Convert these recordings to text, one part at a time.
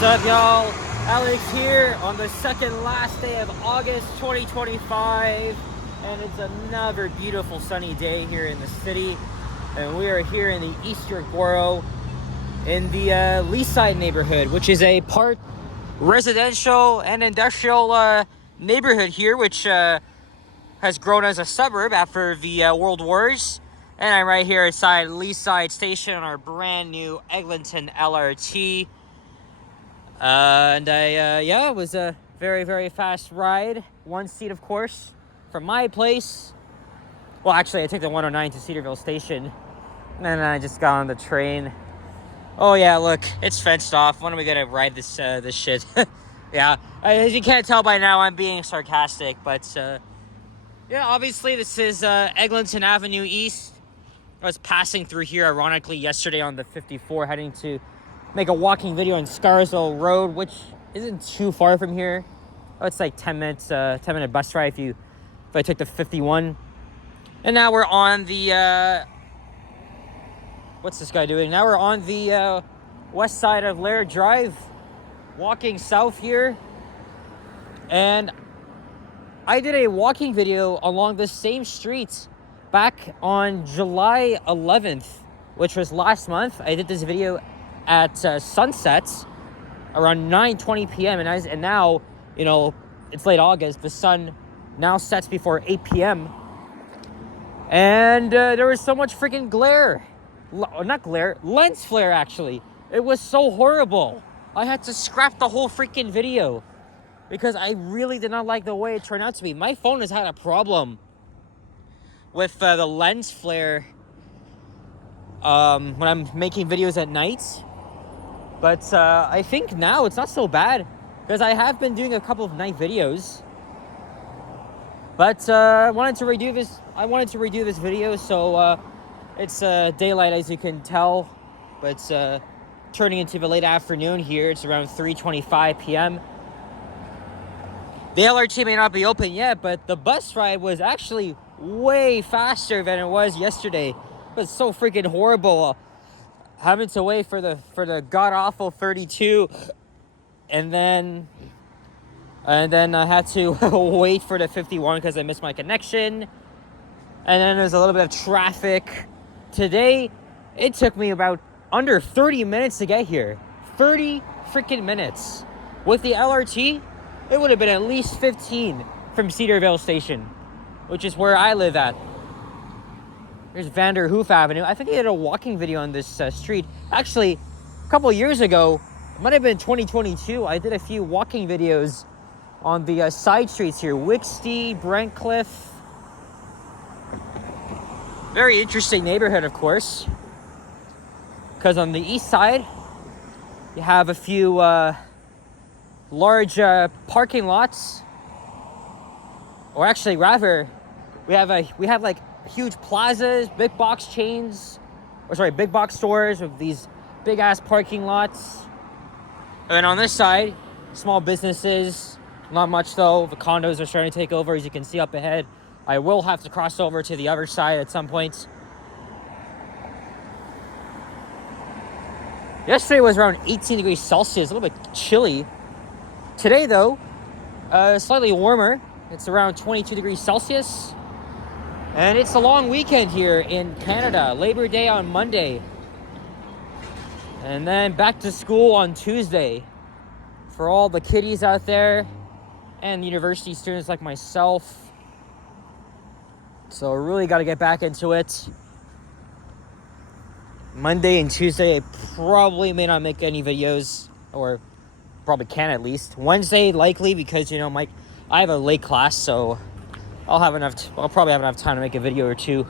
What's up, y'all? Alex here on the second last day of August 2025, and it's another beautiful sunny day here in the city, and we are here in the Eastern Borough in the Leaside neighborhood, which is a part residential and industrial neighborhood here, which has grown as a suburb after the World Wars. And I'm right here inside Leaside Station on our brand new Eglinton LRT. It was a very, very fast ride. One seat, of course, from my place. Well, actually, I took the 109 to Cedarville Station, and then I just got on the train. Oh yeah, look, it's fenced off. When are we gonna ride this shit? Yeah, as you can't tell by now, I'm being sarcastic, but yeah, obviously this is Eglinton Avenue East. I was passing through here, ironically, yesterday on the 54, heading to make a walking video on Scarsdale Road, which isn't too far from here. Oh, it's like 10-minute bus ride if I took the 51. And now we're on the what's this guy doing? Now we're on the west side of Laird Drive, walking south here. And I did a walking video along the same street back on July 11th, which was last month. I did this video at sunset around 9:20 p.m. and now, you know, it's late August. The sun now sets before 8 p.m. And there was so much freaking glare. Not glare, lens flare, actually. It was so horrible. I had to scrap the whole freaking video because I really did not like the way it turned out to be. My phone has had a problem with the lens flare when I'm making videos at night. But I think now it's not so bad because I have been doing a couple of night videos. But I wanted to redo this video, so it's daylight, as you can tell, but it's turning into the late afternoon here. It's around 3:25 p.m. The LRT may not be open yet, but the bus ride was actually way faster than it was yesterday. It was so freaking horrible. Having to wait for the god-awful 32, and then I had to wait for the 51 because I missed my connection. And then there's a little bit of traffic. Today, it took me about under 30 minutes to get here. 30 freaking minutes. With the LRT, it would have been at least 15 from Cedarville Station, which is where I live at. There's Vanderhoof Avenue. I think I did a walking video on this street. Actually, a couple years ago, it might have been 2022, I did a few walking videos on the side streets here. Wixty, Brentcliffe. Very interesting neighborhood, of course. Because on the east side, you have a few large parking lots. Or actually, rather, we have like huge plazas, big box stores with these big ass parking lots. And then on this side, small businesses, not much though. The condos are starting to take over, as you can see up ahead. I will have to cross over to the other side at some point. Yesterday was around 18 degrees Celsius, a little bit chilly. Today though, slightly warmer. It's around 22 degrees Celsius. And it's a long weekend here in Canada. Labor Day on Monday. And then back to school on Tuesday. For all the kiddies out there and university students like myself. So really got to get back into it. Monday and Tuesday, I probably may not make any videos. Or probably can at least. Wednesday, likely, because, you know, I have a late class, so I'll probably have enough time to make a video or two.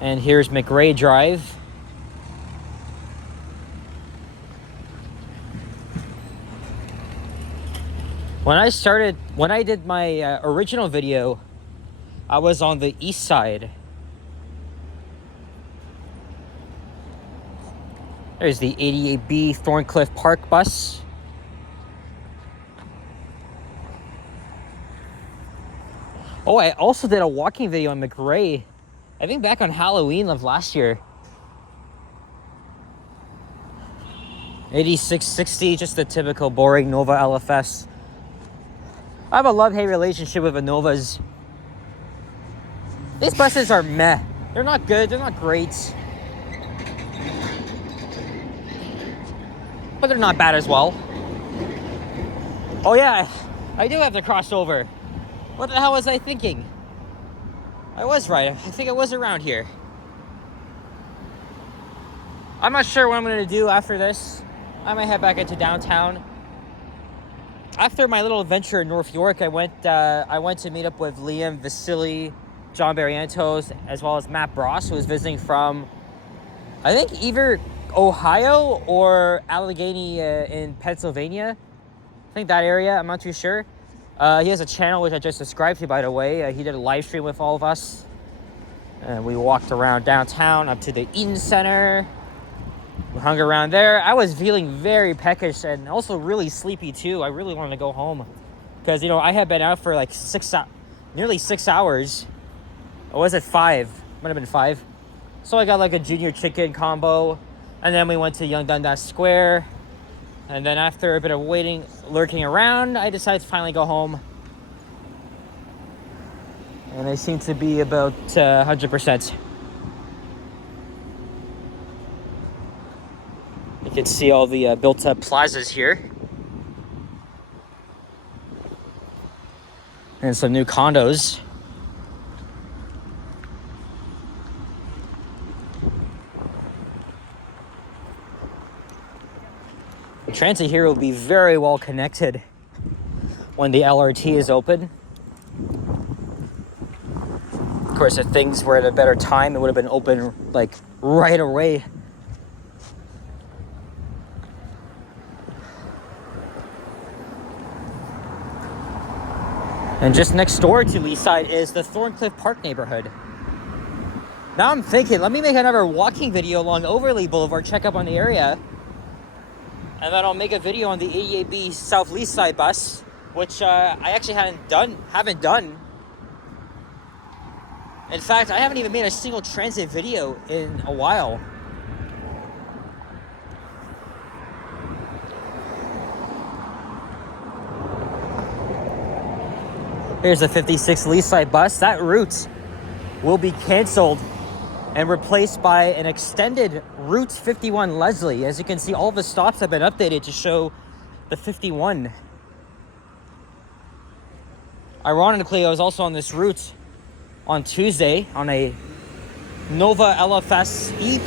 And here's McRae Drive. When I did my original video, I was on the east side. There's the 88B Thorncliffe Park bus. Oh, I also did a walking video on McRae, I think back on Halloween of last year. 8660, just the typical boring Nova LFS. I have a love-hate relationship with the Novas. These buses are meh. They're not good, they're not great. But they're not bad as well. Oh yeah, I do have to cross over. What the hell was I thinking? I was right, I think it was around here. I'm not sure what I'm gonna do after this. I might head back into downtown. After my little adventure in North York, I went to meet up with Liam, Vasily, John Barrientos, as well as Matt Bross, who was visiting from, I think, either Ohio or Allegheny in Pennsylvania. I think that area, I'm not too sure. He has a channel which I just subscribed to, by the way. He did a live stream with all of us. We walked around downtown up to the Eaton Center. We hung around there. I was feeling very peckish and also really sleepy too. I really wanted to go home because, you know, I had been out for like nearly 6 hours. Or was it 5? Might have been 5. So I got like a junior chicken combo, and then we went to Young Dundas Square. And then after a bit of waiting, lurking around, I decided to finally go home. And I seem to be about 100%. You can see all the built-up plazas here. And some new condos. The transit here will be very well connected when the LRT is open. Of course, if things were at a better time, it would have been open like right away. And just next door to Leaside is the Thorncliffe Park neighborhood. Now I'm thinking, let me make another walking video along Overlea Boulevard, check up on the area. And then I'll make a video on the 88B South Leaside bus, which I actually haven't done. In fact, I haven't even made a single transit video in a while. Here's the 56 Leaside bus. That route will be canceled and replaced by an extended Route 51 Leslie. As you can see, all the stops have been updated to show the 51. Ironically, I was also on this route on Tuesday on a Nova LFS E+,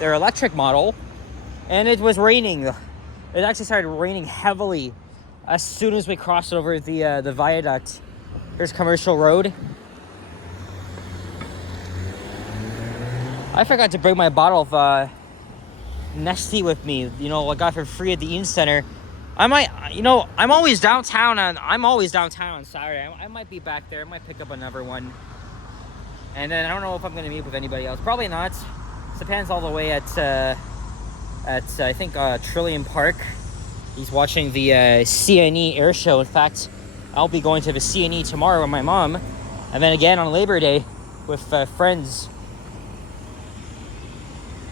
their electric model, and it was raining. It actually started raining heavily as soon as we crossed over the viaduct. Here's Commercial Road. I forgot to bring my bottle of Nestea with me. You know, I got for free at the Eaton Center. I might, you know, I'm always downtown on Saturday. I might be back there. I might pick up another one. And then I don't know if I'm going to meet with anybody else. Probably not. Depends all the way at I think Trillium Park. He's watching the CNE air show. In fact, I'll be going to the CNE tomorrow with my mom. And then again on Labor Day with friends.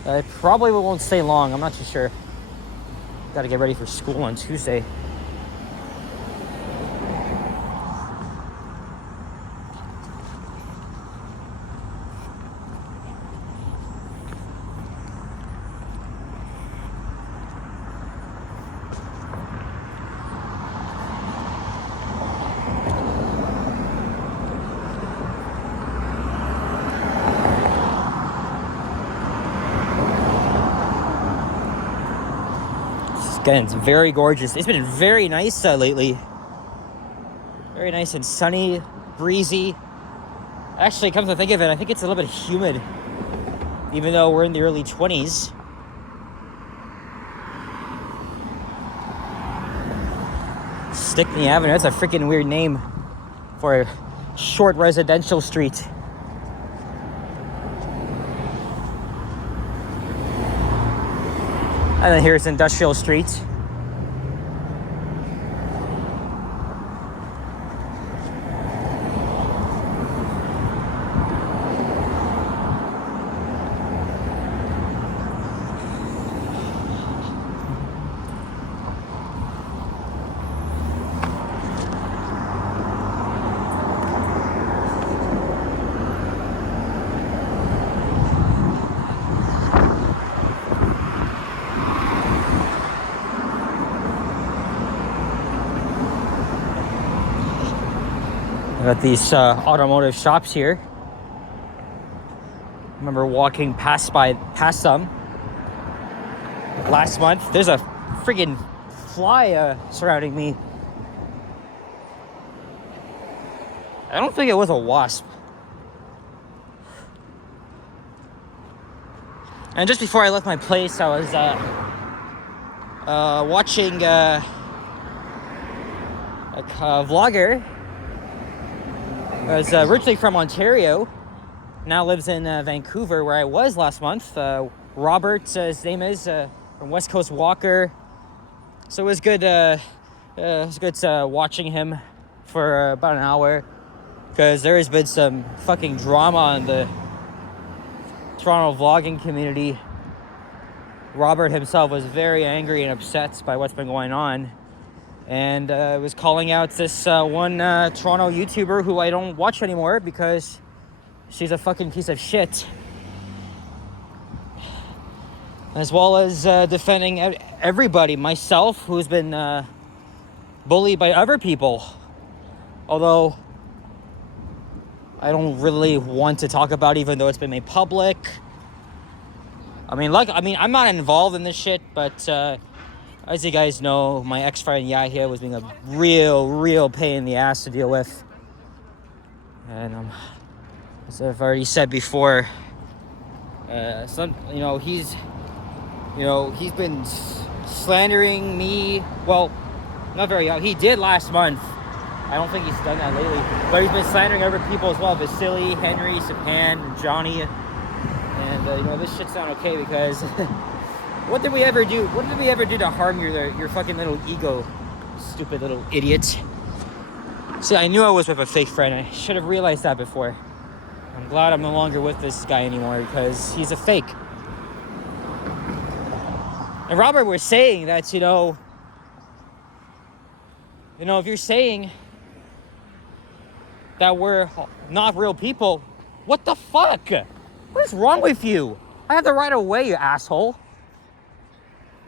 I probably won't stay long. I'm not too sure. Got to get ready for school on Tuesday. Again, it's very gorgeous. It's been very nice lately. Very nice and sunny, breezy. Actually, come to think of it, I think it's a little bit humid, even though we're in the early 20s. Stickney Avenue, that's a freaking weird name for a short residential street. And then here's Industrial Street. I got these automotive shops here. I remember walking past some last month. There's a friggin' fly surrounding me. I don't think it was a wasp. And just before I left my place, I was watching a vlogger. I was originally from Ontario, now lives in Vancouver, where I was last month. Robert, his name is, from West Coast Walker. So it was good. Watching him for about an hour, because there has been some fucking drama in the Toronto vlogging community. Robert himself was very angry and upset by what's been going on, and was calling out this one Toronto YouTuber who I don't watch anymore because she's a fucking piece of shit, as well as defending everybody, myself, who's been bullied by other people. Although I don't really want to talk about it, even though it's been made public. I'm not involved in this shit, but as you guys know, my ex-friend Yahya was being a real pain in the ass to deal with. And as I've already said before, he's been slandering me. Well, not very young. He did last month. I don't think he's done that lately. But he's been slandering other people as well. Vasily, Henry, Sapan, Johnny. And, this shit's not okay because what did we ever do? What did we ever do to harm your fucking little ego, stupid little idiot? See, I knew I was with a fake friend. I should have realized that before. I'm glad I'm no longer with this guy anymore because he's a fake. And Robert was saying that, if you're saying that we're not real people, what the fuck? What is wrong with you? I have the right of way, you asshole.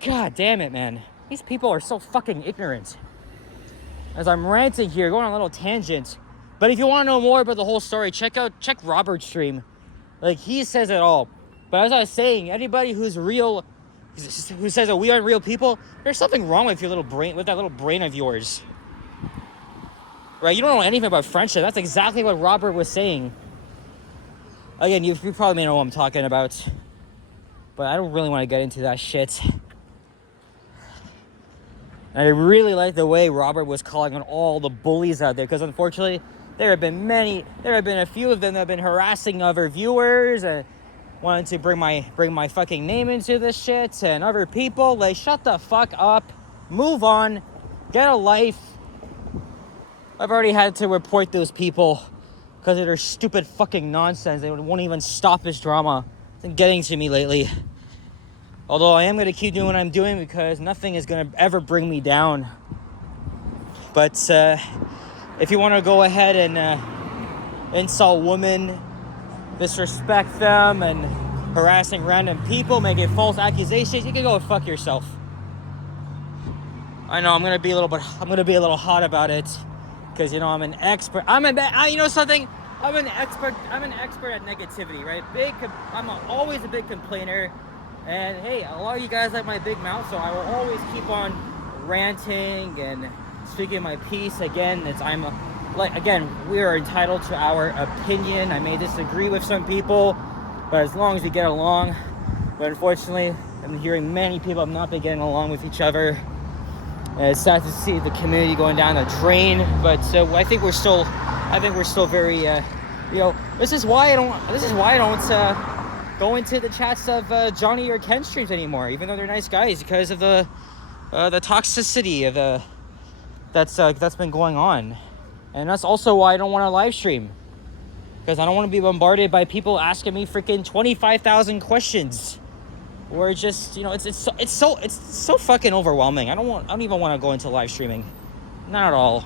God damn it, man. These people are so fucking ignorant. As I'm ranting here, going on a little tangent. But if you want to know more about the whole story, check Robert's stream. Like, he says it all. But as I was saying, anybody who says that we aren't real people, there's something wrong with your little brain, with that little brain of yours. Right? You don't know anything about friendship. That's exactly what Robert was saying. Again, you probably may know what I'm talking about. But I don't really want to get into that shit. And I really like the way Robert was calling on all the bullies out there, because unfortunately, there have been a few of them that have been harassing other viewers and wanted to bring my fucking name into this shit, and other people. Like, shut the fuck up, move on, get a life. I've already had to report those people because of their stupid fucking nonsense. They won't even stop this drama. It's been getting to me lately. Although I am going to keep doing what I'm doing because nothing is going to ever bring me down. But if you want to go ahead and insult women, disrespect them, and harassing random people, making false accusations, you can go fuck yourself. I know I'm going to be a little hot about it because I'm an expert. I'm an expert at negativity, right? I'm always a big complainer. And hey, a lot of you guys like my big mouth, so I will always keep on ranting and speaking my piece. Again, we are entitled to our opinion. I may disagree with some people, but as long as we get along. But unfortunately, I'm hearing many people have not been getting along with each other. And it's sad to see the community going down the drain. But I think we're still very. This is why I don't go into the chats of Johnny or Ken streams anymore, even though they're nice guys, because of the toxicity of that's been going on. And that's also why I don't want to live stream, because I don't want to be bombarded by people asking me freaking 25,000 questions, or just it's so fucking overwhelming. I don't even want to go into live streaming, not at all.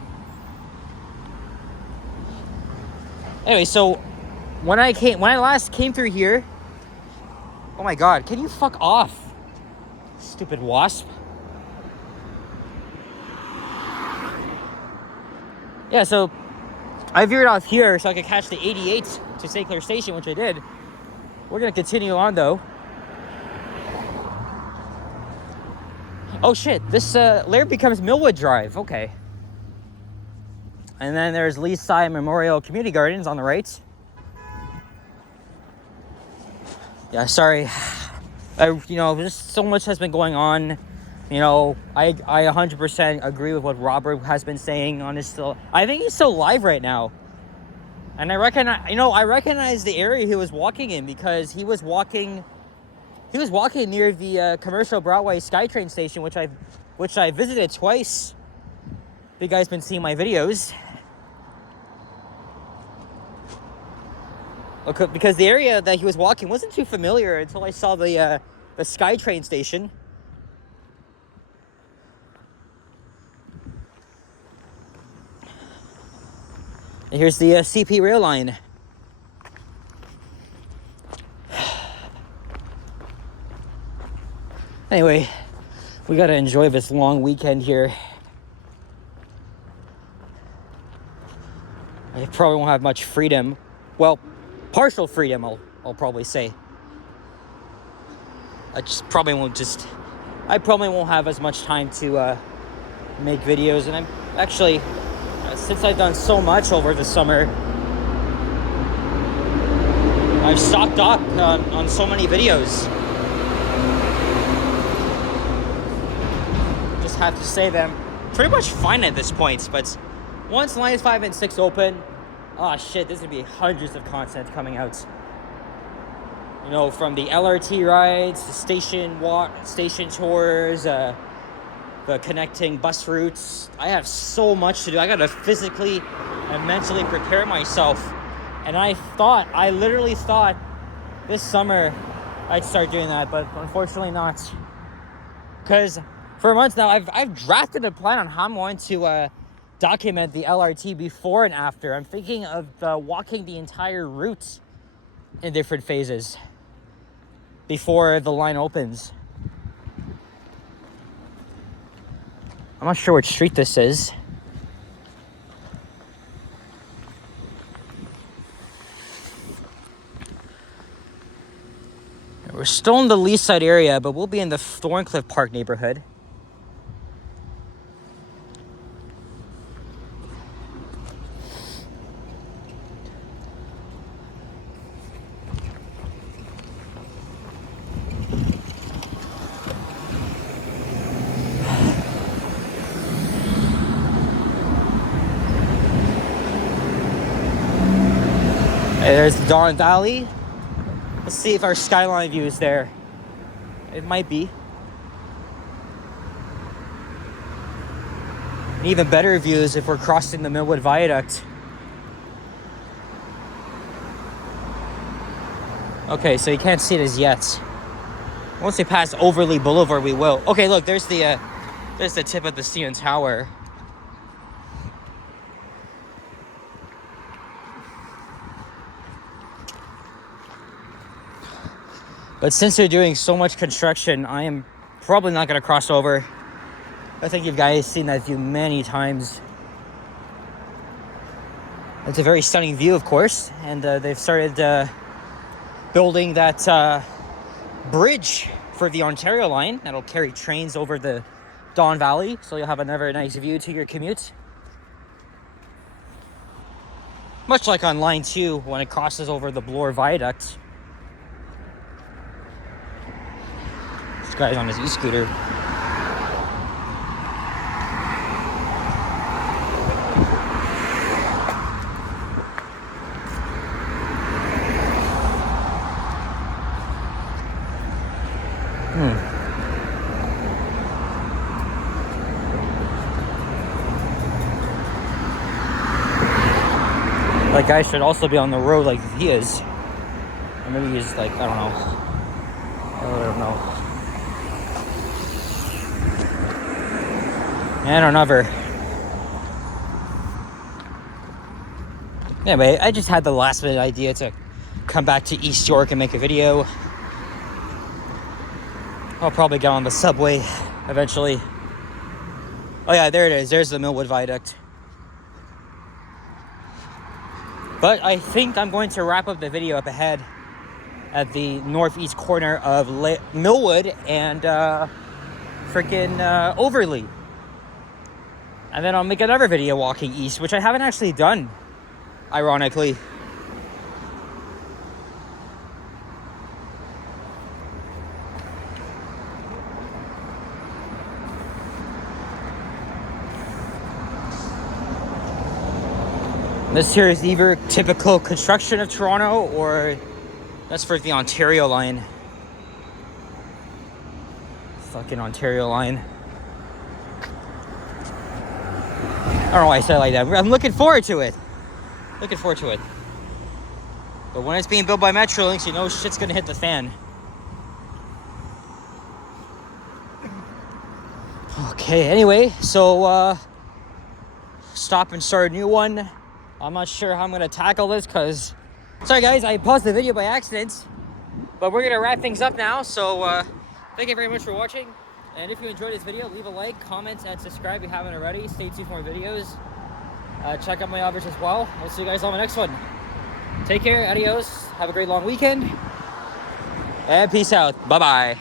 Anyway, so when I last came through here. Oh my god, can you fuck off? Stupid wasp. Yeah, so I veered off here so I could catch the 88 to St. Clair Station, which I did. We're gonna continue on though. Oh shit, this Laird becomes Millwood Drive, okay. And then there's Leaside Memorial Community Gardens on the right. Yeah, sorry. Just so much has been going on. I 100% agree with what Robert has been saying on his still. I think he's still live right now. And I recognize the area he was walking in because he was walking near the commercial Broadway SkyTrain station, which I visited twice. You guys been seeing my videos. Okay, because the area that he was walking wasn't too familiar until I saw the SkyTrain station. And here's the CP rail line. Anyway, we gotta enjoy this long weekend here. I probably won't have much freedom. Well, partial freedom, I'll probably say. I probably won't have as much time to make videos, and I'm actually, since I've done so much over the summer, I've stocked up on so many videos. Just have to say them pretty much fine at this point, but once lines 5 and 6 open, oh shit, there's gonna be hundreds of content coming out. From the LRT rides, the station tours, the connecting bus routes. I have so much to do. I gotta physically and mentally prepare myself. And I literally thought this summer I'd start doing that, but unfortunately not. Because for months now, I've drafted a plan on how I'm going to document the LRT before and after. I'm thinking of walking the entire route in different phases before the line opens. I'm not sure which street this is. We're still in the Leaside area, but we'll be in the Thorncliffe Park neighborhood. There's the Don Valley. Let's see if our skyline view is there. It might be. An even better view is if we're crossing the Millwood Viaduct. Okay, so you can't see it as yet. Once we pass Overley Boulevard, we will. Okay, look, there's the tip of the CN Tower. But since they're doing so much construction, I am probably not going to cross over. I think you guys seen that view many times. It's a very stunning view, of course. And they've started building that bridge for the Ontario line that'll carry trains over the Don Valley. So you'll have another nice view to your commute. Much like on line 2 when it crosses over the Bloor Viaduct. This guy's on his e-scooter. That guy should also be on the road like he is. Or maybe he's like, I don't know. I don't know. Anyway, I just had the last minute idea to come back to East York and make a video. I'll probably get on the subway eventually. Oh yeah, there it is. There's the Millwood Viaduct. But I think I'm going to wrap up the video up ahead at the northeast corner of Millwood and freaking Overley. And then I'll make another video walking east, which I haven't actually done, ironically. This here is either typical construction of Toronto, or that's for the Ontario line. Fucking Ontario line. I don't know why I said it like that. I'm looking forward to it. Looking forward to it. But when it's being built by Metrolinx, you know shit's gonna hit the fan. Okay, anyway, so stop and start a new one. I'm not sure how I'm gonna tackle this because, sorry guys, I paused the video by accident. But we're gonna wrap things up now, so thank you very much for watching. And if you enjoyed this video, leave a like, comment, and subscribe if you haven't already. Stay tuned for more videos. Check out my others as well. We'll see you guys on the next one. Take care, adios, have a great long weekend, and peace out. Bye-bye.